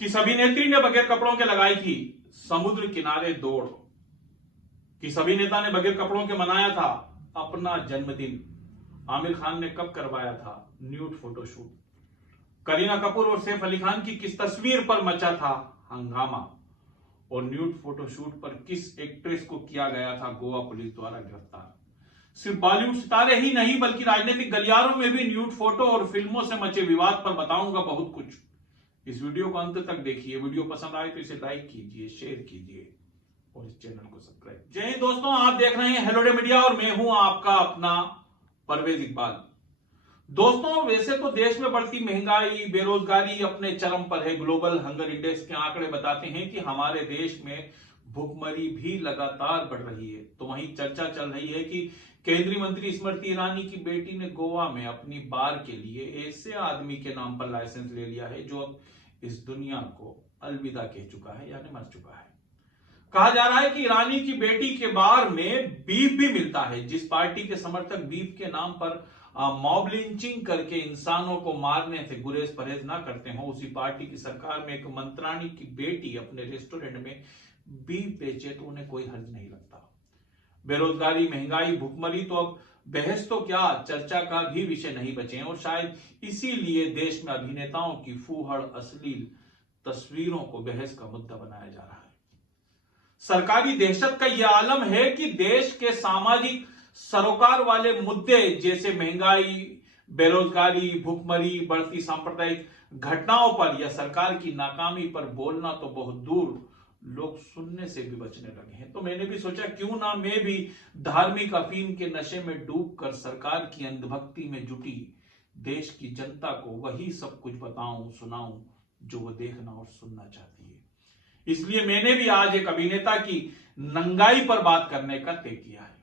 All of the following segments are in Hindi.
किस अभिनेत्री ने बगैर कपड़ों के लगाई थी समुद्र किनारे दौड़। किस अभिनेता ने बगैर कपड़ों के मनाया था अपना जन्मदिन। आमिर खान ने कब करवाया था न्यूड फोटोशूट। करीना कपूर और सैफ अली खान की किस तस्वीर पर मचा था हंगामा। और न्यूड फोटोशूट पर किस एक्ट्रेस को किया गया था गोवा पुलिस द्वारा गिरफ्तार। सिर्फ बॉलीवुड सितारे ही नहीं बल्कि राजनीतिक गलियारों में भी न्यूड फोटो और फिल्मों से मचे विवाद पर बताऊंगा बहुत कुछ। इस वीडियो को अंत तक देखिए। वीडियो पसंद आए तो इसे लाइक कीजिए, शेयर कीजिए और इस चैनल को सब्सक्राइब। जय हिंद दोस्तों, आप देख रहे हैं हेलो डे मीडिया और मैं हूं आपका अपना परवेज इकबाल। दोस्तों, वैसे तो देश में बढ़ती महंगाई, बेरोजगारी अपने चरम पर है। ग्लोबल हंगर इंडेक्स के आंकड़े बताते हैं कि हमारे देश में भुखमरी भी लगातार बढ़ रही है। तो वहीं चर्चा चल रही है कि केंद्रीय मंत्री स्मृति ईरानी की बेटी ने गोवा में अपनी बार के लिए ऐसे आदमी के नाम पर लाइसेंस ले लिया है जो अब इस दुनिया को अलविदा कह चुका है, यानी मर चुका है। कहा जा रहा है कि ईरानी की बेटी के बार में बीफ भी मिलता है। जिस पार्टी के समर्थक बीफ के नाम पर मॉब लिंचिंग करके इंसानों को मारने से गुरेज परहेज ना करते हो, उसी पार्टी की सरकार में एक मंत्राणी की बेटी अपने रेस्टोरेंट में बीफ बेचे तो उन्हें कोई हर्ज नहीं लगता। बेरोजगारी, महंगाई, भुखमरी तो अब बहस तो क्या, चर्चा का भी विषय नहीं बचे हैं। और शायद इसीलिए देश में अभिनेताओं की फूहड़ अश्लील तस्वीरों को बहस का मुद्दा बनाया जा रहा है। सरकारी दहशत का यह आलम है कि देश के सामाजिक सरोकार वाले मुद्दे जैसे महंगाई, बेरोजगारी, भुखमरी, बढ़ती सांप्रदायिक घटनाओं पर या सरकार की नाकामी पर बोलना तो बहुत दूर, लोग सुनने से भी बचने लगे हैं। तो मैंने भी सोचा क्यों ना मैं भी धार्मिक अफीम के नशे में डूबकर सरकार की अंधभक्ति में जुटी देश की जनता को वही सब कुछ बताऊं, सुनाऊं जो वो देखना और सुनना चाहती है। इसलिए मैंने भी आज एक अभिनेता की नंगाई पर बात करने का तय किया है।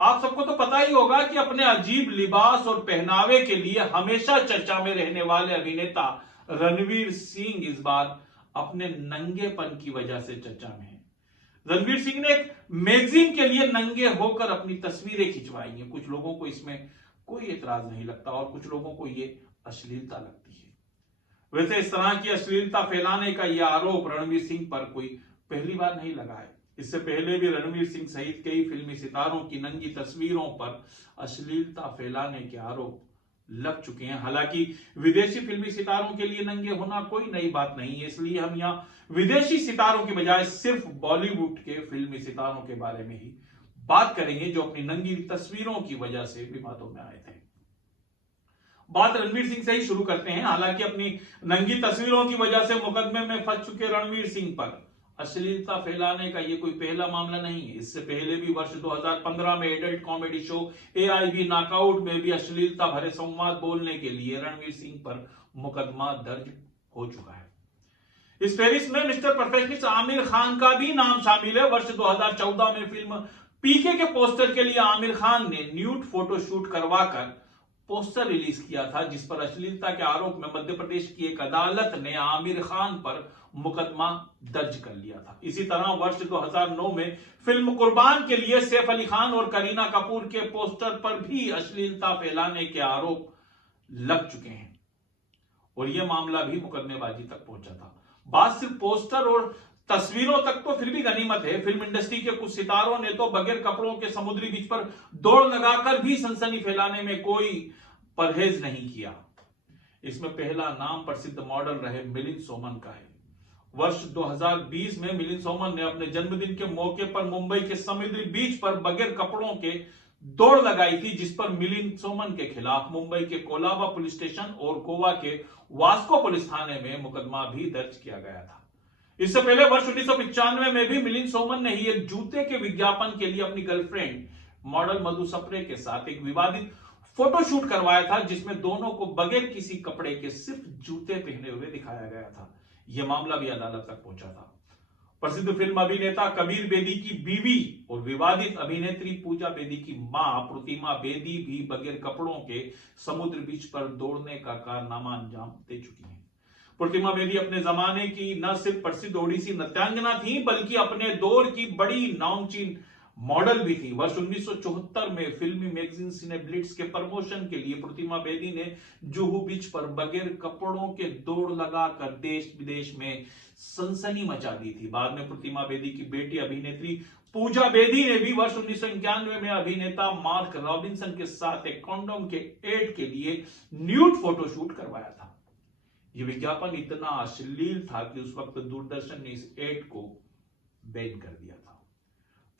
आप सबको तो पता ही होगा कि अपने अजीब लिबास और पहनावे के लिए हमेशा चर्चा में रहने वाले अभिनेता रणवीर सिंह इस बार अपने नंगेपन की वजह से चर्चा में है। रणवीर सिंह ने एक मैगजीन के लिए नंगे होकर अपनी तस्वीरें खिंचवाई हैं। कुछ लोगों को इसमें कोई एतराज नहीं लगता और कुछ लोगों को यह अश्लीलता लगती है। वैसे इस तरह की अश्लीलता फैलाने का यह आरोप रणवीर सिंह पर कोई पहली बार नहीं लगा है। इससे पहले भी रणवीर सिंह सहित कई फिल्मी सितारों की नंगी तस्वीरों पर अश्लीलता फैलाने के आरोप लग चुके हैं। हालांकि विदेशी फिल्मी सितारों के लिए नंगे होना कोई नई बात नहीं है, इसलिए हम यहाँ विदेशी सितारों के बजाय सिर्फ बॉलीवुड के फिल्मी सितारों के बारे में ही बात करेंगे जो अपनी नंगी तस्वीरों की वजह से विवादों में आए थे। बात रणवीर सिंह से ही शुरू करते हैं। हालांकि अपनी नंगी तस्वीरों की वजह से मुकदमे में फंस चुके रणवीर सिंह पर अश्लीलता फैलाने का यह कोई पहला मामला नहीं है। इससे पहले भी वर्ष 2015 में adult comedy show AIB knockout में भी अश्लीलता भरे संवाद बोलने के लिए रणवीर सिंह पर मुकदमा दर्ज हो चुका है। इस फहरिस्त में मिस्टर परफेक्शनिस्ट आमिर खान का भी नाम शामिल है। वर्ष 2014 में फिल्म PK के पोस्टर के लिए आमिर खान ने न्यूड फोटोशूट करवाकर पोस्टर रिलीज किया था, जिस पर अश्लीलता के आरोप में मध्य प्रदेश की एक अदालत ने आमिर खान पर मुकदमा दर्ज कर लिया था। इसी तरह वर्ष 2009 में फिल्म कुर्बान के लिए सैफ अली खान और करीना कपूर के पोस्टर पर भी अश्लीलता फैलाने के आरोप लग चुके हैं और यह मामला भी मुकदमेबाजी तक पहुंचा था। बात सिर्फ पोस्टर और तस्वीरों तक तो फिर भी गनीमत है। फिल्म इंडस्ट्री के कुछ सितारों ने तो बगैर कपड़ों के समुद्री बीच पर दौड़ लगाकर भी सनसनी फैलाने में कोई परहेज नहीं किया। इसमें पहला नाम प्रसिद्ध मॉडल रहे मिलिंद सोमन का है। वर्ष 2020 में मिलिंद सोमन ने अपने जन्मदिन के मौके पर मुंबई के समुद्री बीच पर बगैर कपड़ों के दौड़ लगाई थी, जिस पर मिलिंद सोमन के खिलाफ मुंबई के कोलाबा पुलिस स्टेशन और गोवा के वास्को पुलिस थाने में मुकदमा भी दर्ज किया गया था। इससे पहले वर्ष 1995 में भी मिलिंद सोमन ने ही एक जूते के विज्ञापन के लिए अपनी गर्लफ्रेंड मॉडल मधु सप्रे के साथ एक विवादित फोटोशूट करवाया था, जिसमें दोनों को बगैर किसी कपड़े के सिर्फ जूते पहने हुए दिखाया गया था। यह मामला भी अदालत तक पहुंचा था। प्रसिद्ध फिल्म अभिनेता कबीर बेदी की बीवी और विवादित अभिनेत्री पूजा बेदी की मां प्रतिमा बेदी भी बगैर कपड़ों के समुद्र बीच पर दौड़ने का कारनामा अंजाम दे चुकी हैं। प्रतिमा बेदी अपने जमाने की न सिर्फ प्रसिद्ध ओडिसी नृत्यांगना थी, बल्कि अपने दौर की बड़ी नामचीन मॉडल भी थी। वर्ष 1974 में फिल्मी मैगजीन सिनेब्लिट्स के प्रमोशन के लिए प्रतिमा बेदी ने जुहू बीच पर बगैर कपड़ों के दौड़ लगाकर देश विदेश में सनसनी मचा दी थी। बाद में प्रतिमा बेदी की बेटी अभिनेत्री पूजा बेदी ने भी वर्ष 1991 में अभिनेता मार्क रॉबिन्सन के साथ एक कॉन्डोम के एड के लिए न्यूड फोटोशूट करवाया था। यह विज्ञापन इतना अश्लील था कि उस वक्त दूरदर्शन ने इस एड को बैन कर दिया था।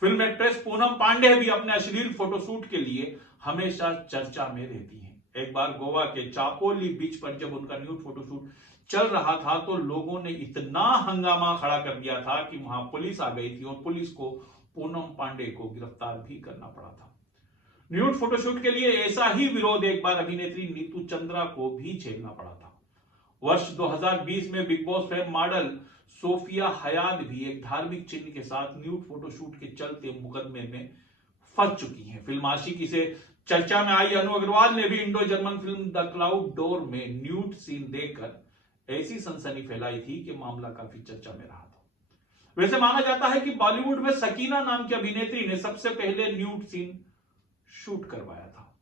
फिल्म एक्ट्रेस पूनम पांडे भी अपने अश्लील फोटोशूट के लिए हमेशा चर्चा में रहती हैं। एक बार गोवा के चापोली बीच पर जब उनका न्यूड फोटोशूट चल रहा था तो लोगों ने इतना हंगामा खड़ा कर दिया था कि वहां पुलिस आ गई थी और पुलिस को पूनम पांडे को गिरफ्तार भी करना पड़ा था। न्यूड फोटोशूट के लिए ऐसा ही विरोध एक बार अभिनेत्री नीतू चंद्रा को भी झेलना पड़ा था। वर्ष 2020 में Bigg Boss fame model Sofia Hayat भी एक धार्मिक चिन्ह के साथ न्यूड फोटोशूट के चलते मुकदमे में फंस चुकी हैं। फिल्म आशिकी से चर्चा में आई अनु अग्रवाल ने भी Indo German film the cloud door में न्यूड सीन देखकर ऐसी सनसनी फैलाई थी कि मामला काफी चर्चा में रहा था। वैसे माना जाता है कि बॉलीवुड में सकीना नाम की अभिनेत्री ने सबसे पहले न्यूड सीन शूट करवाया था।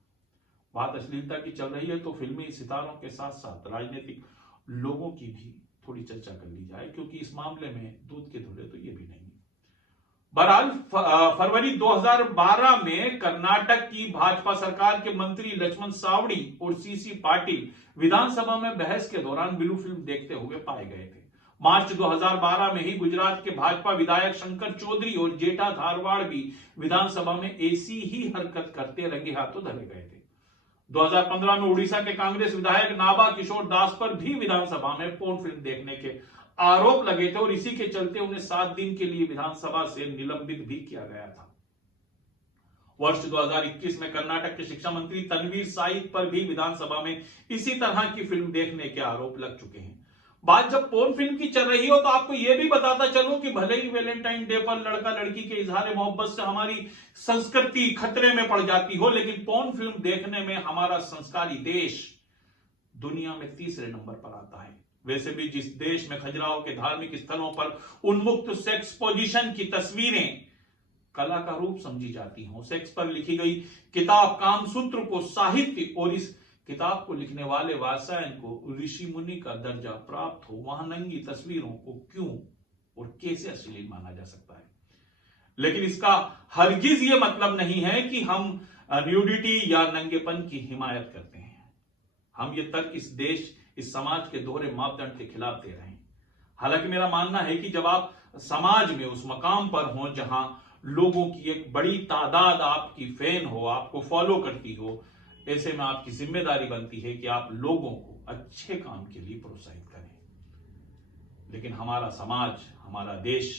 बात अश्लीलता की चल रही है तो फिल्मी सितारों के साथ साथ राजनीतिक लोगों की भी थोड़ी चर्चा कर ली जाए, क्योंकि इस मामले में दूध के धुले तो ये भी नहीं। बहरहाल फरवरी 2012 में कर्नाटक की भाजपा सरकार के मंत्री लक्ष्मण सावड़ी और सीसी पाटिल विधानसभा में बहस के दौरान ब्लू फिल्म देखते हुए पाए गए थे। मार्च 2012 में ही गुजरात के भाजपा विधायक शंकर चौधरी और जेठा धारवाड़ भी विधानसभा में ऐसी ही हरकत करते रंगे हाथों धरे गए थे। 2015 में उड़ीसा के कांग्रेस विधायक नाभा किशोर दास पर भी विधानसभा में पोर्न फिल्म देखने के आरोप लगे थे और इसी के चलते उन्हें 7 दिन के लिए विधानसभा से निलंबित भी किया गया था। वर्ष 2021 में कर्नाटक के शिक्षा मंत्री तनवीर साइद पर भी विधानसभा में इसी तरह की फिल्म देखने के आरोप लग चुके हैं। बात जब पोर्न फिल्म की चल रही हो तो आपको यह भी बताता चलूं कि भले ही वैलेंटाइन डे पर लड़का लड़की के इजहार मोहब्बत से हमारी संस्कृति खतरे में पड़ जाती हो, लेकिन पोर्न फिल्म देखने में हमारा संस्कारी देश दुनिया में तीसरे नंबर पर आता है। वैसे भी जिस देश में खजुराहो के धार्मिक स्थलों पर उन्मुक्त सेक्स पोजीशन की तस्वीरें कला का रूप समझी जाती हों, सेक्स पर लिखी गई किताब कामसूत्र को साहित्य और इस किताब को लिखने वाले वात्स्यायन को ऋषि मुनि का दर्जा प्राप्त हो, वहां नंगी तस्वीरों को क्यों और कैसे अश्लील माना जा सकता है। लेकिन इसका हरगिज ये मतलब नहीं है कि हम न्यूडिटी या नंगेपन की हिमायत करते हैं। हम ये तर्क इस देश इस समाज के दोहरे मापदंड के खिलाफ दे रहे हैं। हालांकि मेरा मानना है कि जब आप समाज में उस मकाम पर हो जहां लोगों की एक बड़ी तादाद आपकी फैन हो, आपको फॉलो करती हो, ऐसे में आपकी जिम्मेदारी बनती है कि आप लोगों को अच्छे काम के लिए प्रोत्साहित करें। लेकिन हमारा समाज, हमारा देश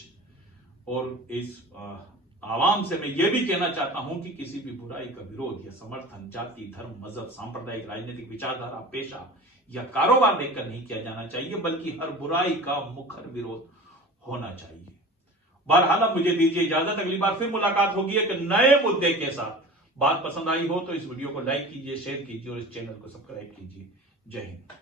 और इस आवाम से मैं ये भी कहना चाहता हूं कि किसी भी बुराई का विरोध या समर्थन जाति, धर्म, मजहब, सांप्रदायिक, राजनीतिक विचारधारा, पेशा या कारोबार देखकर नहीं किया जाना चाहिए, बल्कि हर बुराई का मुखर विरोध होना चाहिए। बहरहाल अब मुझे दीजिए इजाजत, अगली बार फिर मुलाकात होगी एक नए मुद्दे के साथ। बात पसंद आई हो तो इस वीडियो को लाइक कीजिए, शेयर कीजिए और इस चैनल को सब्सक्राइब कीजिए। जय हिंद।